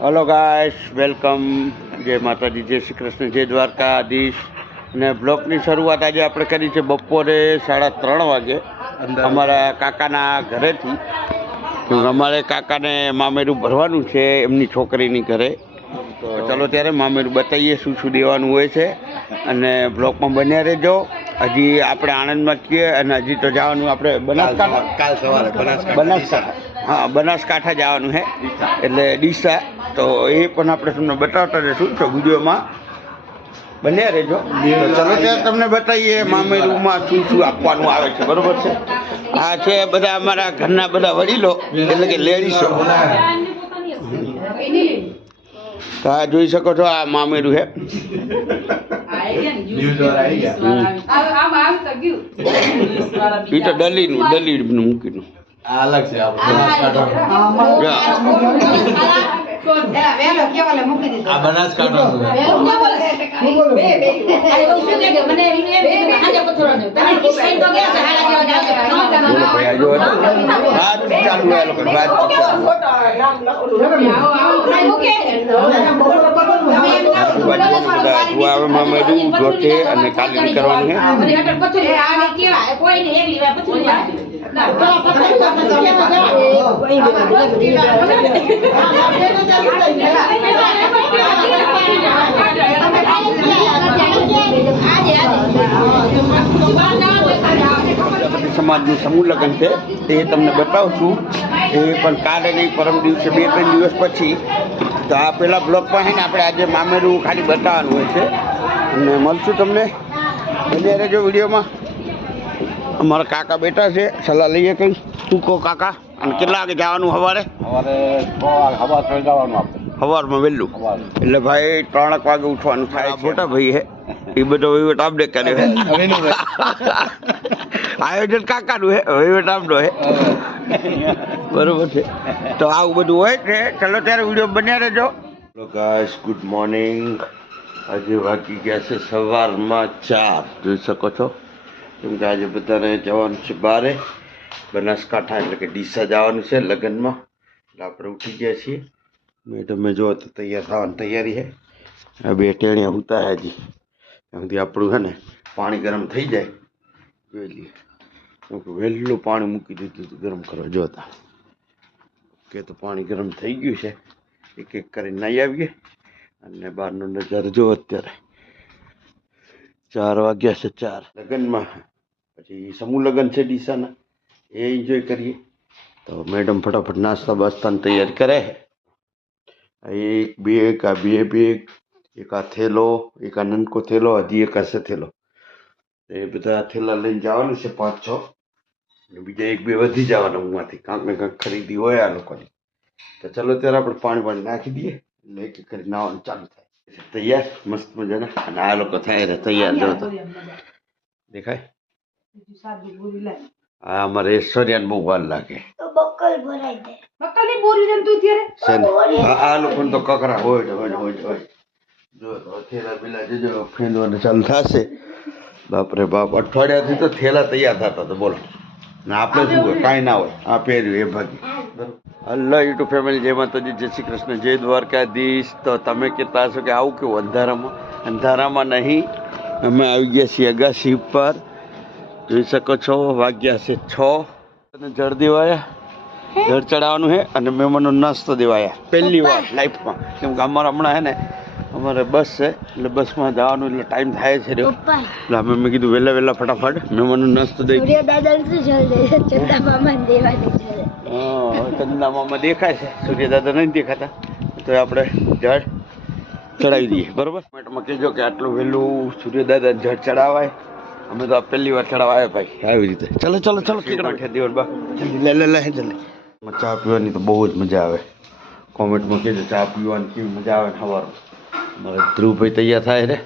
Hello guys, welcome. જય માતાજી, જય શ્રી કૃષ્ણ, જય દ્વારકાધીશ. અને બ્લોગની શરૂઆત આજે આપણે કરી છે બપોરે 3:30 વાગે અમારા કાકાના ઘરેથી. અમારે કાકાને મામેરું ભરવાનું છે એમની છોકરીની ઘરે. તો ચલો ત્યારે મામેરું બતાવીએ શું શું દેવાનું હોય છે, અને બ્લોગમાં બન્યા રહેજો. હજી આપણે આણંદમાં છીએ અને હજી તો જવાનું આપણે બનાસકાંઠા. કાલ સવારે બનાસકાંઠા, હા, બનાસકાંઠા જવાનું છે એટલે ડીસા. તો એ પણ આપણે તમને બતાવતા રહીશું તો વિડીયોમાં બન્યા રહેજો. તો ચલો ત્યારે તમને બતાવીએ મામેરુમાં શું શું આપવાનું આવે છે. બરોબર છે. આ છે બધા અમારા ઘરના બધા વડીલો એટલે કે લેડીઝો. તો આ જોઈ શકો છો, આ મામેરું છે. એ તો દલીનું મૂકીનું અલગ છે આ બનાસકાંઠા મામેરું જોતે અને કાલી કરવાનું છે. સમાજનું સમૂહ લગ્ન છે તે તમને બતાવશું. એ પણ કાલે નહીં, પરમ દિવસે 2-3 દિવસ પછી. તો આ પેલા બ્લોગમાં છે ને આપણે આજે મામેરું ખાલી બતાવવાનું હોય છે અને મળશું તમને. બન્યા રહેજો વિડીયોમાં. અમારા કાકા બેઠા છે, સલાહ લઈએ કંઈ. શું કહો કાકા? અને કેટલા વાગે જવાનું? સવારે જવાનું આપણે સવારમાં વહેલું એટલે ભાઈ 3 વાગે ઉઠવાનું થાય. મોટા ભાઈ હે એ બધો વહીવટ આપણે કર્યો છે. આયોજન કાકાનું હે, વહીવટ આપણો હે. બરોબર છે. તો આવું બધું હોય છે. ચલો ત્યારે વિડીયો બન્યા રહેજો. Hello guys, good morning. આજે વાગી ગયા છે સવારમાં 4. જોઈ શકો છો. કેમ કે આજે બધાને જવાનું છે બારે બનાસકાંઠા એટલે કે ડીસા જવાનું છે લગ્નમાં. એટલે આપણે ઉઠી ગયા છીએ. તમે જો તો તૈયાર થવાની તૈયારી છે. આ બે ટેણિયા ઉતા હજી એમાંથી આપણું છે ને પાણી ગરમ થઈ જાય જોઈ લઈએ. વહેલું પાણી મૂકી દીધું હતું ગરમ કરવા જોતા. ઓકે, તો પાણી ગરમ થઈ ગયું છે. એક એક કરીને નાહી આવીએ અને બહારનો નજારો જો. અત્યારે 4 વાગ્યા છે. 4 લગ્નમાં પછી સમૂહ લગ્ન છે ડીસાના, એ એન્જોય કરીએ. તો મેડમ ફટાફટ નાસ્તા બાસ્તાની તૈયારી કરે. એક બેગ, આ બે બેગ, એક આ થેલો, એક આ નનકો થેલો, હજી એક હશે થેલો. એ બધા થેલા લઈને જવાનું છે 5-6. અને બીજા 1-2 વધી જવાના ઉમાંથી. કાંક ને કાંક ખરીદી હોય આ લોકોની. તો ચલો ત્યારે આપણે પાણી નાખી દઈએ એટલે એક એક કરી નાવાનું ચાલુ થાય. તૈયાર મસ્ત મજાના. અને આ લોકો થાય રે તૈયાર. જો તો દેખાય. આ અમારે ઐશ્વર્યાને બહુ વાર લાગે. આ લોકોને તો કકરા હોય જો થેલા પેલા જો ફેંદવાને ચાલુ થશે. બાપરે બાપ, અઠવાડિયાથી તો થેલા તૈયાર થતા હતા. બોલો. ને આપણે શું હોય? કાંઈ ના હોય. આ પહેર્યું એ ભાગી. હલો યુટ્યુબ ફેમિલી, જય માતાજી, જય શ્રી કૃષ્ણ, જય દ્વારકાધીશ. તો તમે કહેતા હશો કે આવું કેવું અંધારામાં? અંધારામાં નહીં, અમે આવી ગયા છીએ અગાસી ઉપર. જોઈ શકો છો, વાગ્યા છે 6. અને જળ દેવાયા, જળ ચડાવવાનું છે અને મહેમાનો નાસ્તો દેવાયા પહેલી વાર લાઈફમાં. કેમ કે અમારે હમણાં છે ને અમારે બસ છે એટલે બસમાં જવાનું એટલે ટાઈમ થાય છે રહ્યો. એટલે અમે મેં કીધું વહેલા ફટાફટ મહેમાનો નાસ્તો દઈ. ચંદા મામા દેખાય છે, સૂર્યદાદા નથી દેખાતા. તો આપણે જળ ચડાવી દઈએ. બરોબર. કમેન્ટમાં કહેજો કે આટલું વહેલું સૂર્યદાદા જળ ચડાવાય. અમે તો પહેલી વાર ચડાવાય ભાઈ આવી રીતે. ચલો દેવન બા જલ્દી ચા પીવાની તો બહુ જ મજા આવે. કોમેન્ટમાં કહેજો ચા પીવાની કેવી મજા આવે. સવારમાં અમારે ધ્રુવભાઈ તૈયાર થાય રે,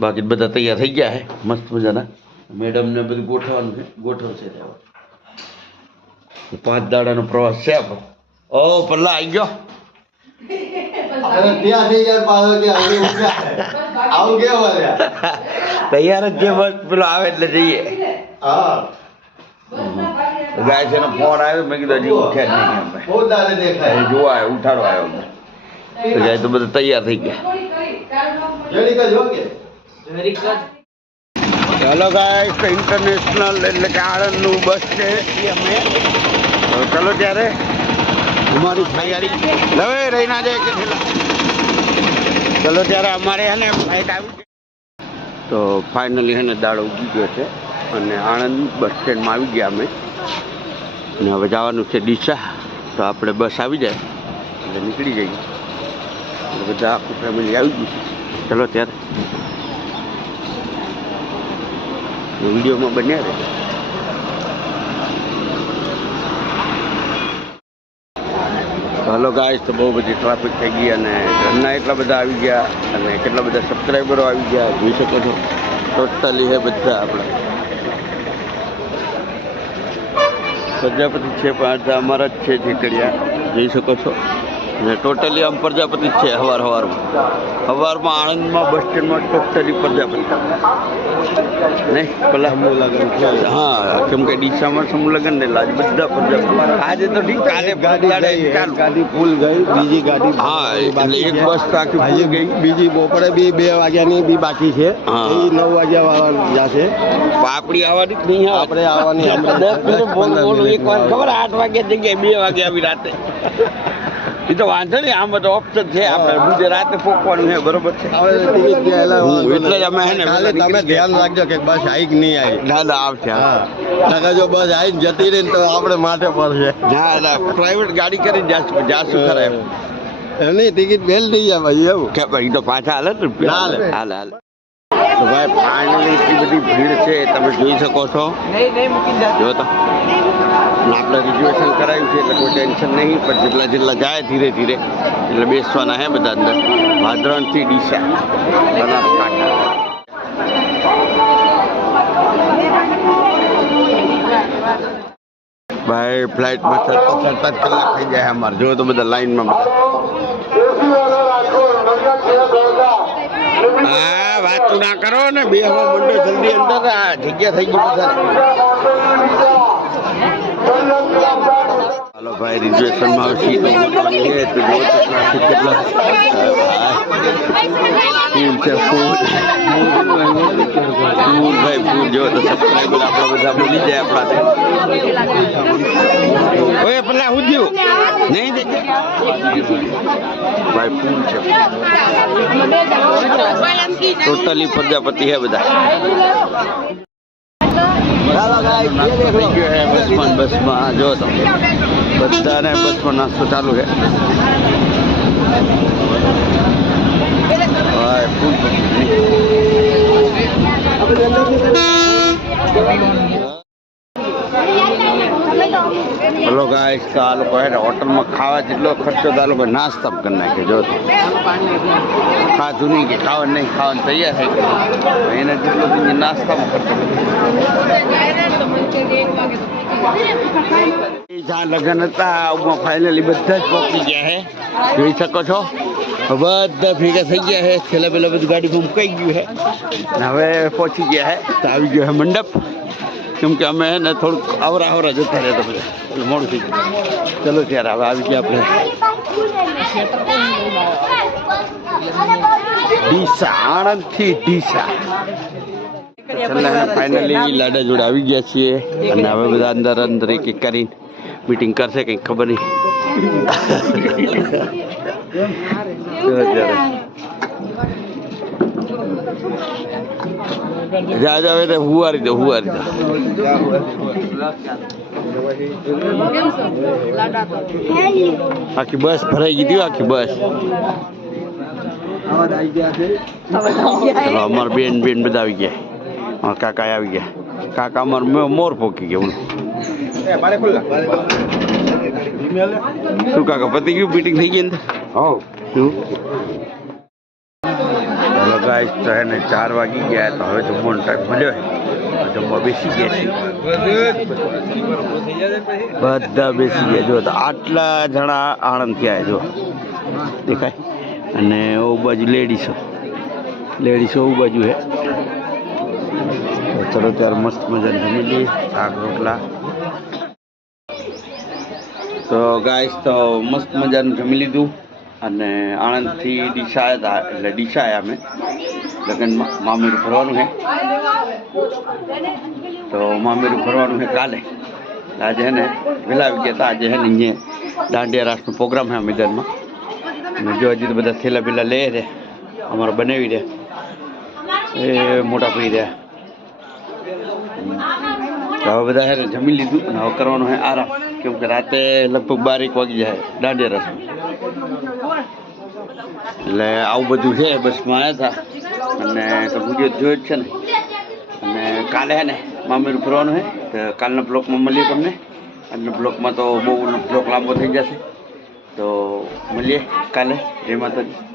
બાકી બધા તૈયાર થઈ ગયા છે મસ્ત મજાના. મેડમને બધું ગોઠવવાનું છે, ગોઠવશે. 5 દાડાનો પ્રવાસ છે આપણો. ઓ પલ્લા આવી ગયો. તૈયાર જ જે બસ પેલો આવે એટલે જઈએ. ગાય છે ફોન આવ્યો, મેં કીધું હજી ઉઠ્યા જ નહીં. અમે જોવા આવ્યો, ઉઠાડો આવ્યો. જાય તો બધા તૈયાર થઈ ગયા. ચાલો ગાઈસ, ઇન્ટરનેશનલ એટલે કે આણંદનું બસ છે એ અમે. તો ચલો ત્યારે અમારી તૈયારી હવે રહી ના જાય કે ચલો ત્યારે અમારે હે ને ફ્લાઇટ આવી ગઈ. તો ફાઇનલી હે ને દાડો ઉગી ગયો છે અને આણંદ બસ સ્ટેન્ડમાં આવી ગયા અમે. અને હવે જવાનું છે ડીસા. તો આપણે બસ આવી જાય એટલે નીકળી જઈએ. બધા આખું ફેમિલી આવી ગયું. ચલો ત્યારે વિડીયોમાં બન્યા રહે. હલો ગાઈસ, તો બહુ બધી ટ્રાફિક થઈ ગઈ અને ઘરના એટલા બધા આવી ગયા અને કેટલા બધા સબસ્ક્રાઈબરો આવી ગયા જોઈ શકો છો. ટોટલી હે બધા આપણા પ્રજાપતિ છે, પણ આજે અમારા જ છે ઝીકડિયા જોઈ શકો છો. અને ટોટલી આમ પ્રજાપતિ જ છે. સવારમાં આણંદમાં બસ સ્ટેન્ડમાં ટોટલી પ્રજાપતિ નહીં પેલા હા, કેમ કે ડીસામાં સમૂહ લગન ને આજે બધા પ્રજાપતિ. આજે તો ઠીક, કાલે ગાડી ફૂલ ગઈ, બીજી ગાડી હા એટલે એક બસ તો આખી ફૂલ ગઈ. બીજી બપોરે બી 2 વાગ્યાની બી બાકી છે. હા. એ 9 વાગ્યા વાળા જશે. આપણી આવવાની જ નહીં. આપણે આવવાની એક વાર ખબર 8 વાગ્યા જગ્યાએ 2 વાગે આવી રાતે. એ તો વાંધો નહીં, આમ બધો ઓપ્શન છે. આપણે બીજે રાતે પોકવાનું છે, બરોબર છે. એટલે જ અમે હે ને કાલે તમે ધ્યાન રાખજો કે બસ આવી કે નહીં આવી. ના ના આવશે. હા, નકર જો બસ આવી જતી રહી ને તો આપણે માથે પડશે. ના ના પ્રાઇવેટ ગાડી કરી જાશું ખરા એમ. એની ટિકિટ બેલ થઈ જાય ભાઈ એવું કે ભાઈ તો પાછા હાલે ને હાલે. હાલે હાલે. તો ભાઈ ફાઇનલી એટલી બધી ભીડ છે તમે જોઈ શકો છો. જો તો આપણે રિઝર્વેશન કરાવ્યું છે એટલે કોઈ ટેન્શન નહીં. પણ જેટલા જાય ધીરે ધીરે એટલે બેસવાના હે બધા અંદર. ભાદરણથી ડીસા બનાસકાંઠા. ભાઈ ફ્લાઇટમાં ચડતા કલાક થઈ જાય અમારે. જો તો બધા લાઈનમાં બધા. હા, વાતું ના કરો ને, બે હવા મંડો જલ્દી અંદર. આ જગ્યા થઈ ગઈ બધા. હાલો ભાઈ, રિઝર્વેશનમાં હવે સીટો મૂકવાની છે તો જો તો ટ્રાફિક કેટલા ફૂલ છે. ફૂલ ભાઈ ફૂલ. જો તો સબસ્ક્રાઈબર આપણા બધા બોલી જાય આપણા. ઓય પેલા હું થયું નહીં ભાઈ ફૂલ છે. ટોટલી પ્રજાપતિ હે બધા. બસમાં જો તો બધાને બસમાં નાસ્તો ચાલુ છે. હલો ગાઈસ, તો આ લોકો હે ને હોટલમાં ખાવા જેટલો ખર્ચો તો આ લોકો નાસ્તા કરી નાખે. જો તો ખાધું નહીં કે ખાવાનું નહીં, ખાવાનું તૈયાર થઈ ગયું એને જેટલો નાસ્તામાં ખર્ચો કર્યો. જ્યાં લગ્ન હતા ફાઇનલી બધા જ પહોંચી ગયા છે જોઈ શકો છો. બધા ભેગા થઈ ગયા છે. છેલ્લા પેલા બધું ગાડીમાં મુકાઈ ગયું છે ને હવે પહોંચી ગયા છે. તો આવી ગયો છે મંડપ. કેમ કે અમે ને થોડુંક આવરા જતા રહેતા બધા એટલે મોડું થઈ ગયું. ચલો ત્યારે હવે આવી ગયા આપણે ડીસા. આણંદથી ડીસા. ફાઇનલી લાડા જોડે આવી ગયા છીએ અને હવે બધા અંદર એક એક કરીને મીટિંગ કરશે, કંઈક ખબર નહીં. જાવે તો હુવારી દો. આખી બસ ભરાઈ ગઈ હતી. આખી બસ. ચલો અમારા બેન બધા આવી ગયા. અમારા કાકા આવી ગયા. કાકા અમારે મોર પોકી ગયા. શું કાકા પતી ગયું? મીટિંગ થઈ ગઈ અંદર? હા. શું હેલો ગાઈસ, તો એને 4 વાગી ગયા. તો હવે જમવાનો ટાઈમ મળ્યો. જમવા બેસી ગયા છે બધા. બેસી ગયા. જો તો આટલા જણા આણંદથી આવ્યા. જો દેખાય. અને ઓ બાજુ લેડીસો ઓ બાજુ હે. તો ચલો ત્યારે મસ્ત મજાની જમી લઈએ. શાક રોટલા. તો ગાઈસ, તો મસ્ત મજાનું જમી લીધું અને આણંદથી ડીસા આવ્યા હતા, એટલે ડીસા આવ્યા અમે લગ્નમાં. મામેરું ફરવાનું છે, તો મામેરું ફરવાનું છે કાલે. આજે હે ને વહેલા આવી ગયા હતા. આજે હે ને અહીંયા દાંડિયા રાસનો પ્રોગ્રામ છે મેદાનમાં. અને જો હજી તો બધા થેલા બેલા લે છે, અમારા બનાવી રહ્યા એ મોટા પડી રહ્યા. હવે બધા હે જમી લીધું અને હવે કરવાનું છે આરામ, કેમ કે રાતે લગભગ 12 વાગી જાય દાંડિયા રાસમાં. એટલે આવું બધું છે. બસમાં આવ્યા હતા અને તો વિડીયો જોયો જ છે ને. અને કાલે હે ને મામેરું ફરવાનું છે, તો કાલના બ્લોકમાં મળીએ તમને. આજના બ્લોકમાં તો બહુ બ્લોક લાંબો થઈ જશે, તો મળીએ કાલે. જય માતાજી.